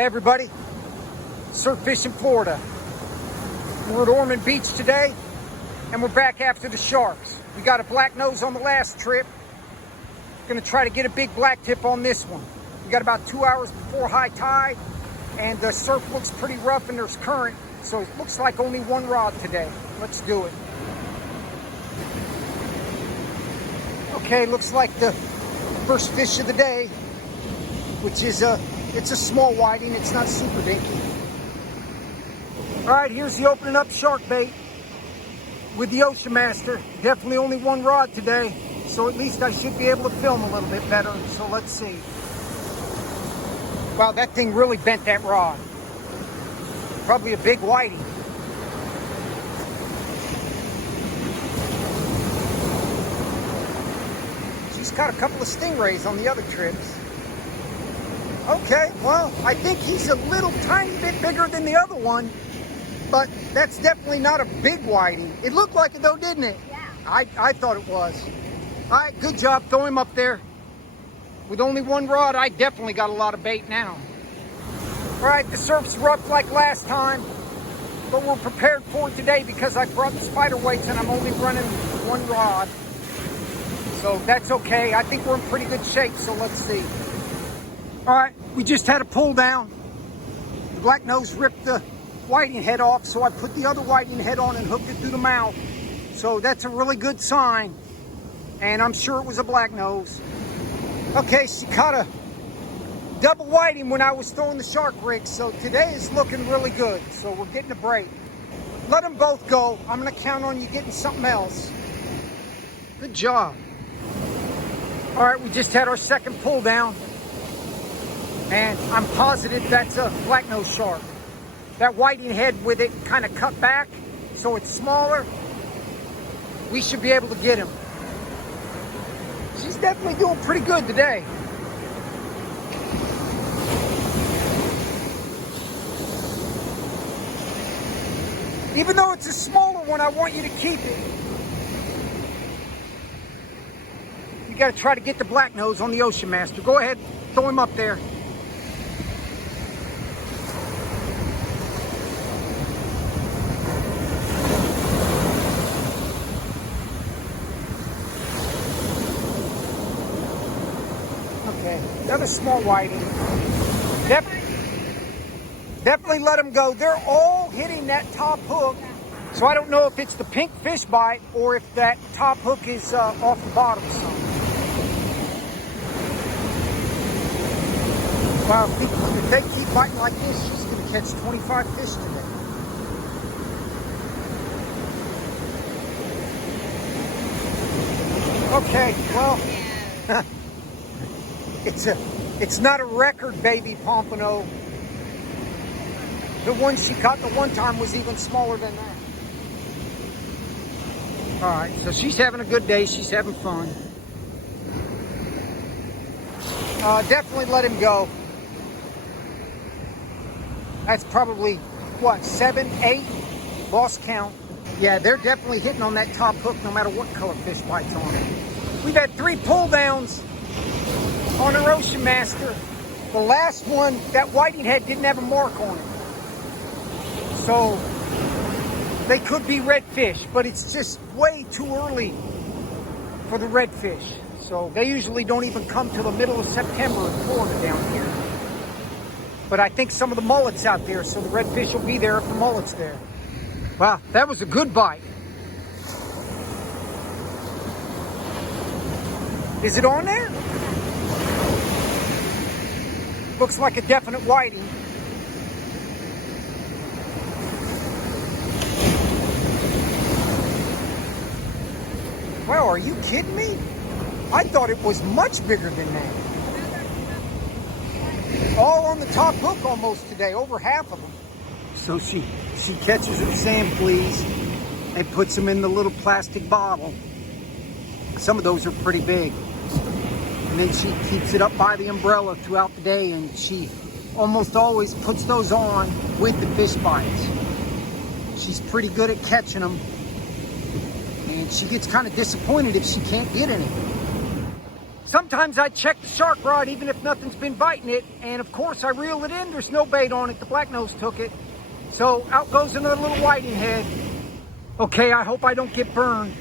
Hey everybody, surf fishing Florida. We're at Ormond Beach today, and we're back after the sharks. We got a Blacknose on the last trip. Gonna try to get a big black tip on this one. We got about 2 hours before high tide, and the surf looks pretty rough and there's current, so it looks like only one rod today. Let's do it. Okay, looks like the first fish of the day, which is it's a small whiting. It's not super dinky. All right, here's the opening up shark bait with the Ocean Master. Definitely only one rod today, so at least I should be able to film a little bit better. So let's see. Wow, that thing really bent that rod. Probably a big whiting. She's caught a couple of stingrays on the other trips. Okay, well, I think he's a little tiny bit bigger than the other one, but that's definitely not a big whiting. It looked like it though, didn't it? Yeah. I thought it was. All right, good job. Throw him up there. With only one rod, I definitely got a lot of bait now. All right, the surf's rough like last time, but we're prepared for it today because I brought the spider weights and I'm only running one rod. So that's okay. I think we're in pretty good shape, so let's see. All right, we just had a pull down. The Blacknose ripped the whiting head off, so I put the other whiting head on and hooked it through the mouth. So that's a really good sign, and I'm sure it was a Blacknose. Okay, she caught a double whiting when I was throwing the shark rig, so today is looking really good. So we're getting a break. Let them both go. I'm gonna count on you getting something else. Good job. All right, we just had our second pull down, and I'm positive that's a Blacknose shark. That whiting head with it kind of cut back, so it's smaller. We should be able to get him. She's definitely doing pretty good today. Even though it's a smaller one, I want you to keep it. You got to try to get the Blacknose on the Ocean Master. Go ahead, throw him up there. Okay, another small whiting. Definitely let them go. They're all hitting that top hook. So I don't know if it's the pink fish bite or if that top hook is off the bottom some. Wow, if they keep biting like this, she's going to catch 25 fish today. Okay, well, it's not a record baby Pompano. The one she caught the one time was even smaller than that. All right, so she's having a good day. She's having fun. Definitely let him go. That's probably, what, 7, 8? Lost count. Yeah, they're definitely hitting on that top hook no matter what color fish bites on it. We've had 3 pull downs on our Ocean Master. The last one, that whiting head didn't have a mark on it. So they could be redfish, but it's just way too early for the redfish. So they usually don't even come till the middle of September in Florida down here. But I think some of the mullet's out there, so the redfish will be there if the mullet's there. Wow, that was a good bite. Is it on there? Looks like a definite whiting. Well, are you kidding me? I thought it was much bigger than that. All on the top hook almost today, over half of them. So she catches her sand fleas and puts them in the little plastic bottle. Some of those are pretty big. And then she keeps it up by the umbrella throughout the day, and she almost always puts those on with the fish bites. She's pretty good at catching them. And she gets kind of disappointed if she can't get any. Sometimes I check the shark rod even if nothing's been biting it, and of course I reel it in, there's no bait on it, the Blacknose took it. So out goes another little whiting head. Okay, I hope I don't get burned.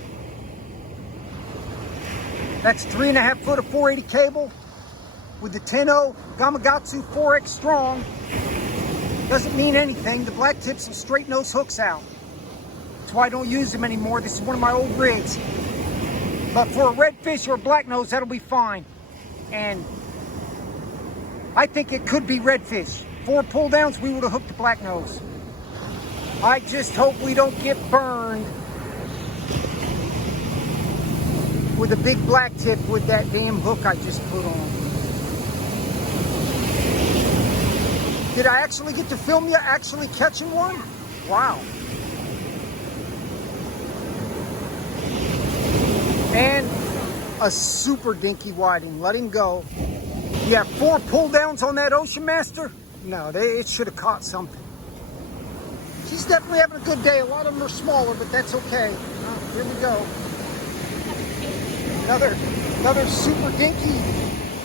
That's 3.5 foot of 480 cable with the 10-0 Gamakatsu 4X strong. Doesn't mean anything, the black tips will straighten those hooks out. That's why I don't use them anymore. This is one of my old rigs. But for a redfish or a Blacknose, that'll be fine. And I think it could be redfish. 4 pull downs, we would have hooked the Blacknose. I just hope we don't get burned with a big black tip with that damn hook I just put on. Did I actually get to film you actually catching one? Wow. And a super dinky whiting. Let him go. You have 4 pull downs on that Ocean Master? No, it should have caught something. She's definitely having a good day. A lot of them are smaller, but that's okay. Here we go. Another super dinky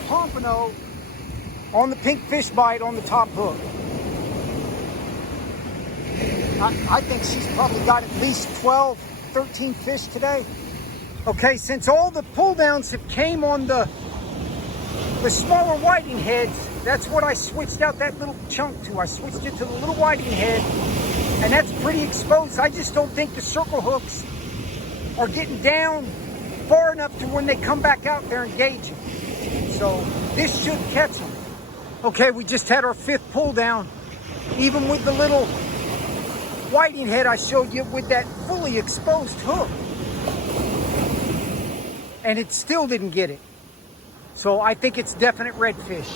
Pompano on the pink fish bite on the top hook. I think she's probably got at least 12, 13 fish today. Okay, since all the pull downs have came on the smaller whiting heads, that's what I switched out that little chunk to. I switched it to the little whiting head, and that's pretty exposed. I just don't think the circle hooks are getting down far enough to when they come back out there engaging. So this should catch them. Okay, we just had our 5th pull down. Even with the little whiting head I showed you with that fully exposed hook. And it still didn't get it. So I think it's definite redfish.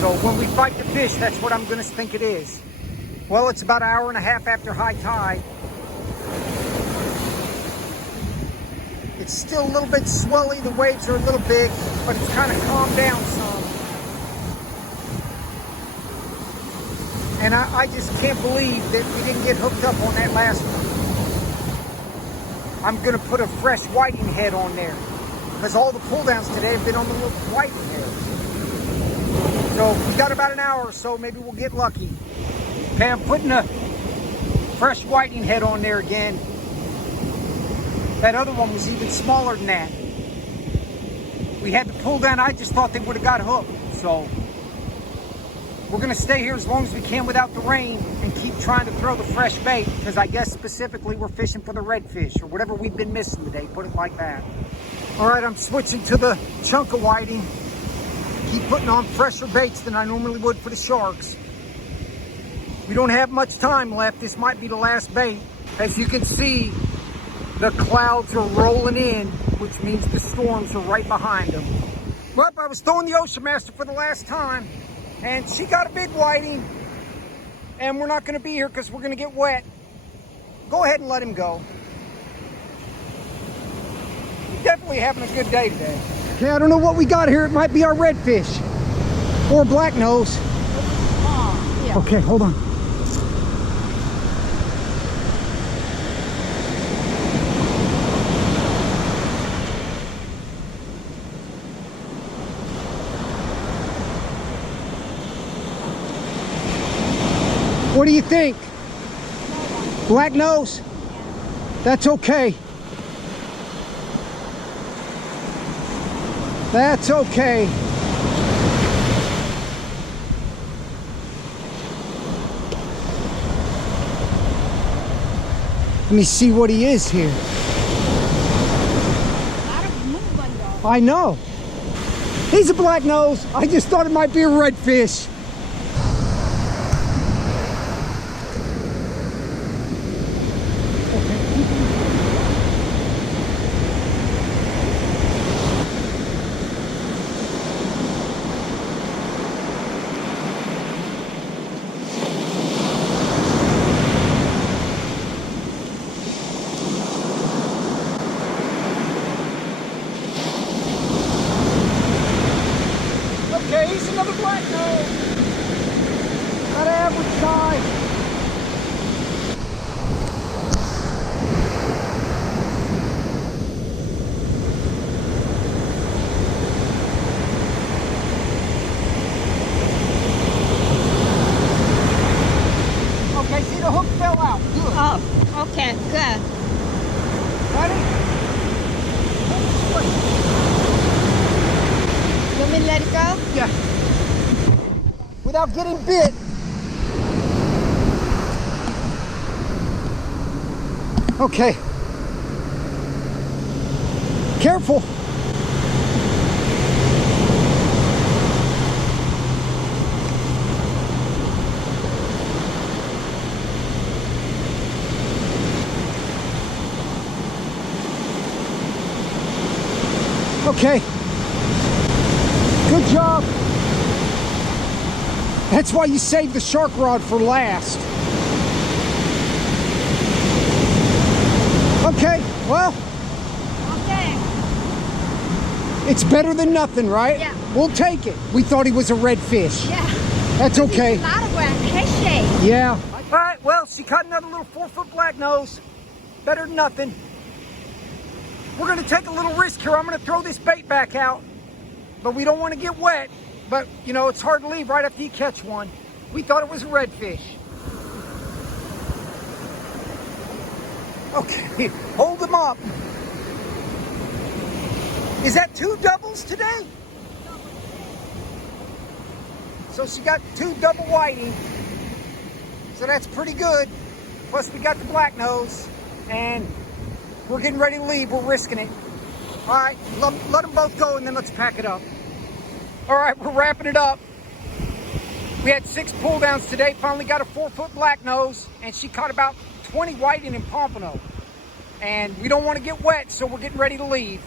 So when we fight the fish, that's what I'm gonna think it is. Well, it's about 1.5 hours after high tide. It's still a little bit swelly, the waves are a little big, but it's kind of calmed down some. And I just can't believe that we didn't get hooked up on that last one. I'm gonna put a fresh whiting head on there because all the pull downs today have been on the little whiting head. So we got about an hour or so, maybe we'll get lucky. Okay, I'm putting a fresh whiting head on there again. That other one was even smaller than that. We had the pull down, I just thought they would have got hooked. So we're gonna stay here as long as we can without the rain and keep trying to throw the fresh bait, because I guess specifically we're fishing for the redfish or whatever we've been missing today, put it like that. All right, I'm switching to the chunk of whiting. Keep putting on fresher baits than I normally would for the sharks. We don't have much time left. This might be the last bait. As you can see, the clouds are rolling in, which means the storms are right behind them. Well, I was throwing the Ocean Master for the last time, and she got a big whiting, and we're not gonna be here because we're gonna get wet. Go ahead and let him go. He's definitely having a good day today. Okay, I don't know what we got here. It might be our redfish or Blacknose. Yeah. Okay, hold on. What do you think? Blacknose? That's okay. That's okay. Let me see what he is here. I know. He's a Blacknose. I just thought it might be a redfish. Okay, he's another Blacknose. the hook fell out. Good. Oh, okay, good. Ready? You want me to let it go? Yeah. Without getting bit. Okay. Careful. Okay. Good job. That's why you save the shark rod for last. Okay, well. Okay. It's better than nothing, right? Yeah. We'll take it. We thought he was a redfish. Yeah. That's okay. A lot of fish shape. Yeah. All right, well, she caught another little 4-foot blacknose. Better than nothing. We're going to take a little risk here. I'm going to throw this bait back out, but we don't want to get wet. But, you know, it's hard to leave right after you catch one. We thought it was a redfish. Okay, hold them up. Is that 2 doubles today? So she got 2 double whiting. So that's pretty good. Plus we got the black nose. And we're getting ready to leave. We're risking it. All right, let them both go and then let's pack it up. All right, we're wrapping it up. We had 6 pull downs today. Finally got a 4-foot black nose, and she caught about 20 whiting in Pompano. And we don't want to get wet, so we're getting ready to leave.